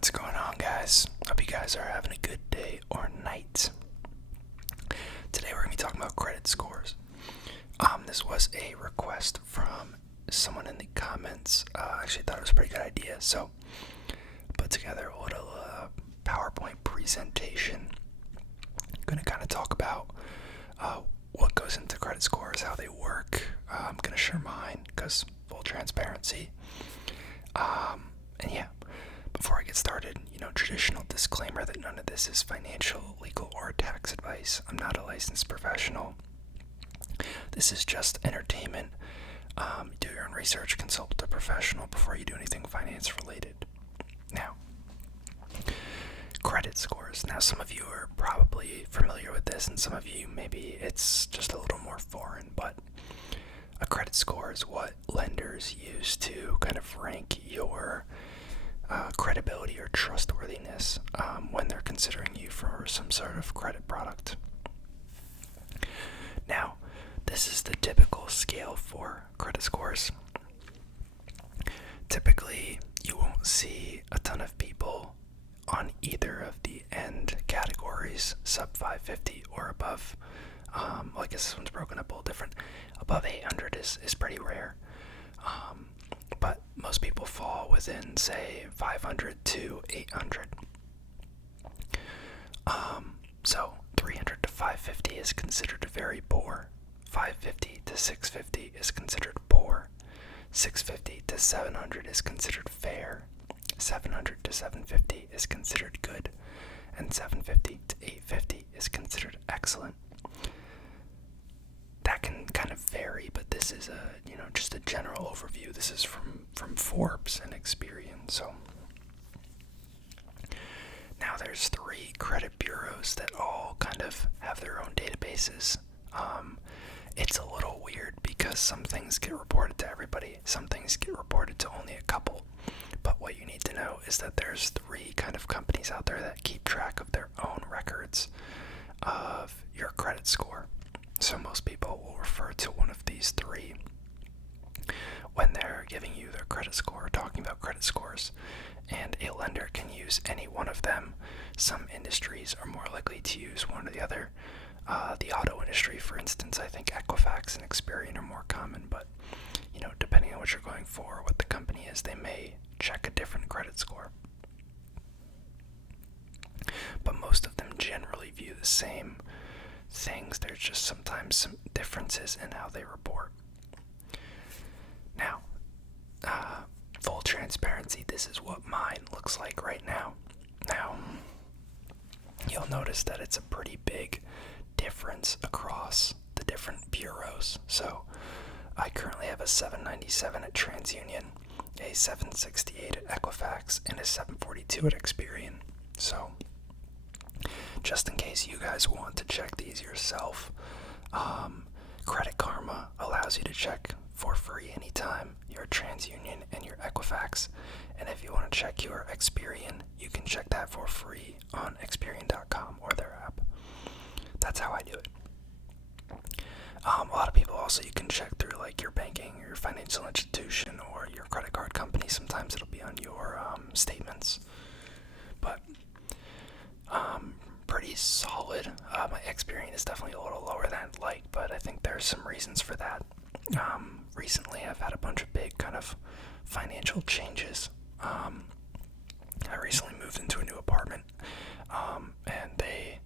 What's going on, guys? Hope you guys are having a good day or night. Today we're going to be talking about credit scores. This was a request from someone in the comments. I actually thought it was a pretty good idea, so I put together a little PowerPoint presentation. I'm going to kind of talk about what goes into credit scores, how they work. I'm going to share mine because full transparency. And yeah. Before I get started, traditional disclaimer that none of this is financial, legal, or tax advice. I'm not a licensed professional. This is just entertainment. Do your own research, consult a professional before you do anything finance related. Now, credit scores. Now, some of you are probably familiar with this, and some of you maybe it's just a little more foreign, but a credit score is what lenders use to kind of rank your credibility or trustworthiness when they're considering you for some sort of credit product. Now, this is the typical scale for credit scores. Typically, you won't see a ton of people on either of the end categories, sub 550 or above. Well, I guess this one's broken up a little different. Above 800 is pretty rare. But most people fall within, say, 500 to 800. So 300 to 550 is considered very poor. 550 to 650 is considered poor. 650 to 700 is considered fair. 700 to 750 is considered good. And 750 to 850 is considered excellent. That can kind of vary, but this is just a general overview. This is from Forbes and Experian. So now there's 3 credit bureaus that all kind of have their own databases. It's a little weird because some things get reported to everybody, some things get reported to only a couple. But what you need to know is that there's 3 kind of companies out there that keep track of their own records of your credit score. So most people will refer to one of these 3 when they're giving you their credit score, talking about credit scores. And a lender can use any one of them. Some industries are more likely to use one or the other. The auto industry, for instance, I think Equifax and Experian are more common, but depending on what you're going for, what the company is, they may check a different credit score. But most of them generally view the same things. There's just sometimes some differences in how they report. Now, full transparency, this is what mine looks like right now. Now, you'll notice that it's a pretty big difference across the different bureaus. So, I currently have a 797 at TransUnion, a 768 at Equifax, and a 742 at Experian. So, just in case you guys want to check these yourself, Credit Karma allows you to check for free anytime your TransUnion and your Equifax. And if you want to check your Experian, you can check that for free on Experian.com or their app. That's how I do it. A lot of people also, you can check through like your banking, your financial institution, or your credit card company. Sometimes it'll be on your statements. But pretty solid. My Experian is definitely a little lower than I'd like, but I think there's some reasons for that. Recently I've had a bunch of big kind of financial changes. I recently moved into a new apartment, and they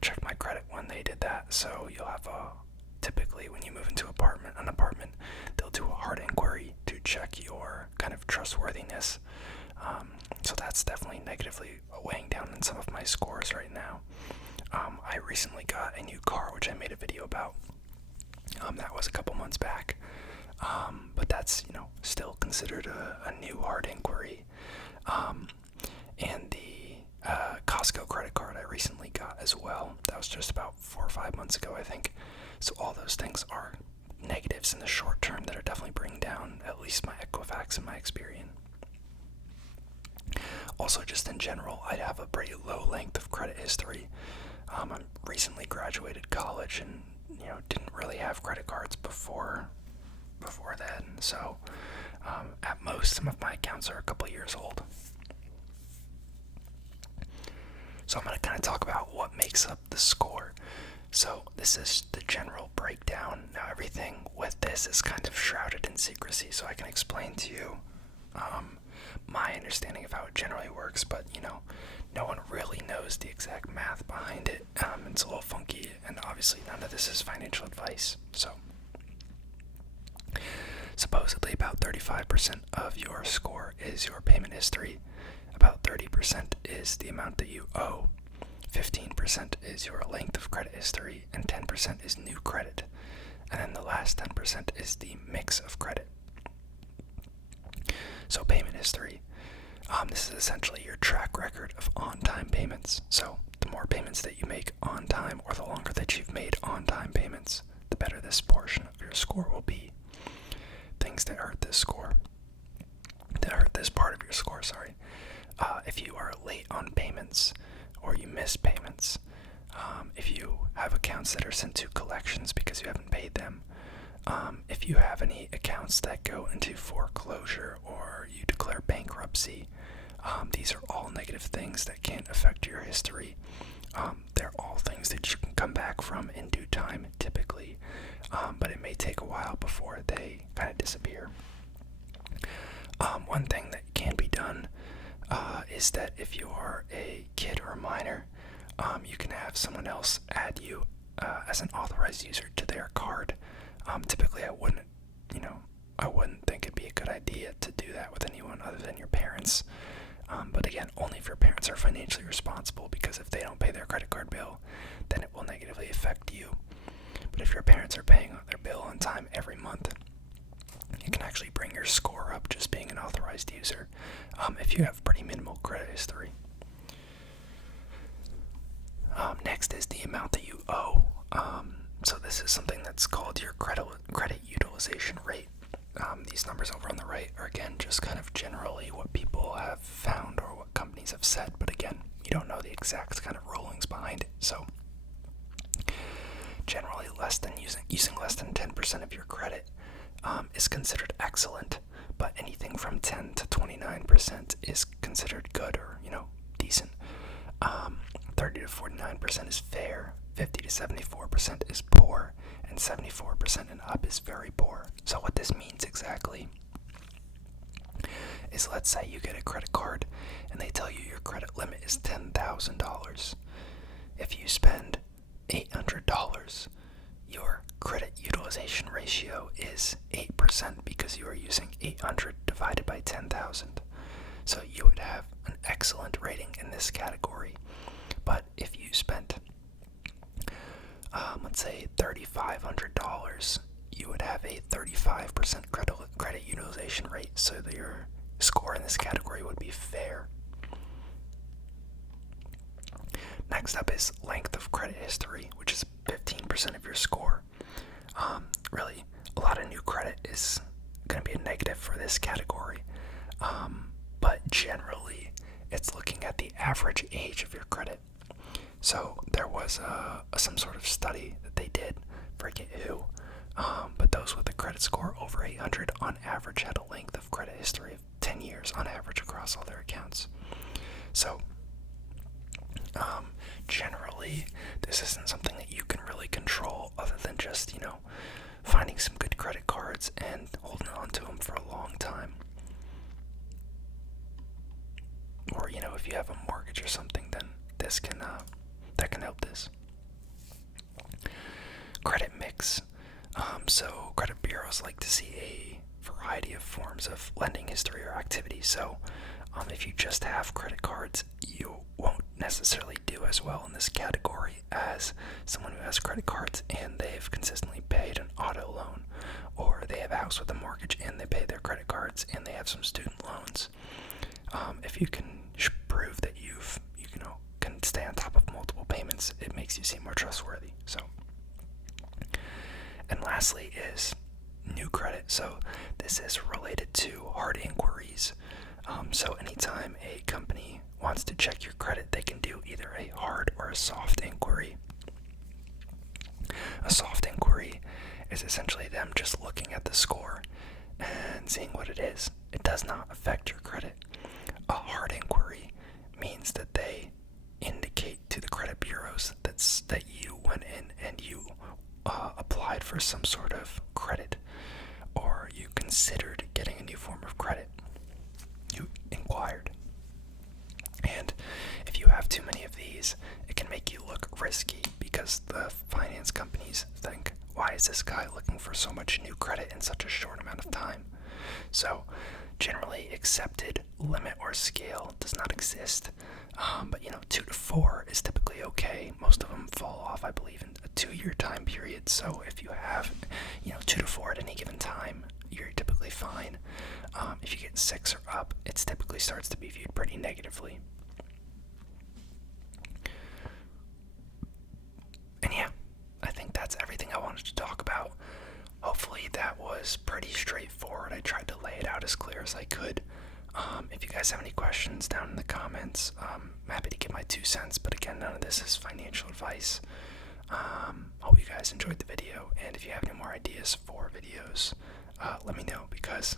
checked my credit when they did that. So you'll have typically when you move into an apartment, they'll do a hard inquiry to check your kind of trustworthiness. So that's definitely negatively weighing down on some of my scores right now. I recently got a new car, which I made a video about. That was a couple months back. But that's, still considered a new hard inquiry. And the Costco credit card I recently got as well. That was just about 4 or 5 months ago, I think. So all those things are negatives in the short term that are definitely bringing down at least my Equifax and my Experian. Also, just in general, I have a pretty low length of credit history. I recently graduated college and didn't really have credit cards before then. So at most, some of my accounts are a couple years old. So I'm going to kind of talk about what makes up the score. So this is the general breakdown. Now everything with this is kind of shrouded in secrecy, so I can explain to you my understanding of how it generally works, but no one really knows the exact math behind it. It's a little funky, and obviously none of this is financial advice. So supposedly about 35% of your score is your payment history, about 30% is the amount that you owe, 15% is your length of credit history, and 10% is new credit. And then the last 10% is the mix of credit. So payment history, this is essentially your track record of on-time payments. So the more payments that you make on time, or the longer that you've made on-time payments, the better this portion of your score will be. Things that hurt this part of your score, sorry. If you are late on payments, or you miss payments, if you have accounts that are sent to collections because you haven't paid them, if you have any accounts that go into foreclosure or you declare bankruptcy, these are all negative things that can affect your history. They're all things that you can come back from in due time, typically, but it may take a while before they kind of disappear. One thing that can be done is that if you are a kid or a minor, you can have someone else add you as an authorized user to their card. Typically, I wouldn't think it'd be a good idea to do that with anyone other than your parents. But again, only if your parents are financially responsible, because if they don't pay their credit card bill, then it will negatively affect you. But if your parents are paying their bill on time every month, you can actually bring your score up just being an authorized user, if you have pretty minimal credit history. Next is the amount that you owe. So this is something that's called your credit utilization rate. These numbers over on the right are, again, just kind of generally what people have found or what companies have said, but again, you don't know the exact kind of rulings behind it. So generally, using less than 10% of your credit is considered excellent, but anything from 10 to 29% is considered good or decent. 30 to 49% is fair, 50 to 74% is poor, and 74% and up is very poor. So what this means exactly is, let's say you get a credit card and they tell you your credit limit is $10,000. If you spend $800, your credit utilization ratio is 8% because you are using 800 divided by 10,000. So you would have an excellent rating in this category. But if you spent, let's say $3,500, you would have a 35% credit utilization rate, so that your score in this category would be fair. Next up is length of credit history, which is 15% of your score. Really, a lot of new credit is going to be a negative for this category, but generally, it's looking at the average age of your credit. So there was some sort of study that they did, forget who, but those with a credit score over 800 on average had a length of credit history of 10 years on average across all their accounts. So generally, this isn't something that you can really control other than just, finding some good credit cards and holding on to them for a long time. Or, if you have a mortgage or something, then this can help this. Credit mix. So credit bureaus like to see a variety of forms of lending history or activity. So if you just have credit cards, you won't necessarily do as well in this category as someone who has credit cards and they've consistently paid an auto loan, or they have a house with a mortgage and they pay their credit cards and they have some student loans. If you can prove that you can stay on top of multiple payments, it makes you seem more trustworthy. So, and lastly is new credit. So this is related to hard inquiries. So anytime a company wants to check your credit, they can do either a hard or a soft inquiry. A soft inquiry is essentially them just looking at the score and seeing what it is. It does not affect your credit. A hard inquiry means that they indicate for some sort of credit, or you considered getting a new form of credit. You inquired. And if you have too many of these, it can make you look risky because the finance companies think, why is this guy looking for so much new credit in such a short amount of time? So, generally accepted limit or scale does not exist. But 2 to 4 is typically okay. Most of them fall off, I believe, in a 2-year time period. So if you have, 2 to 4 at any given time, you're typically fine. If you get 6 or up, it typically starts to be viewed pretty negatively. And yeah, I think that's everything I wanted to talk about. Hopefully that was pretty straightforward. I tried to lay it out as clear as I could. If you guys have any questions down in the comments, I'm happy to give my 2 cents, but again, none of this is financial advice. Hope you guys enjoyed the video, and if you have any more ideas for videos, let me know, because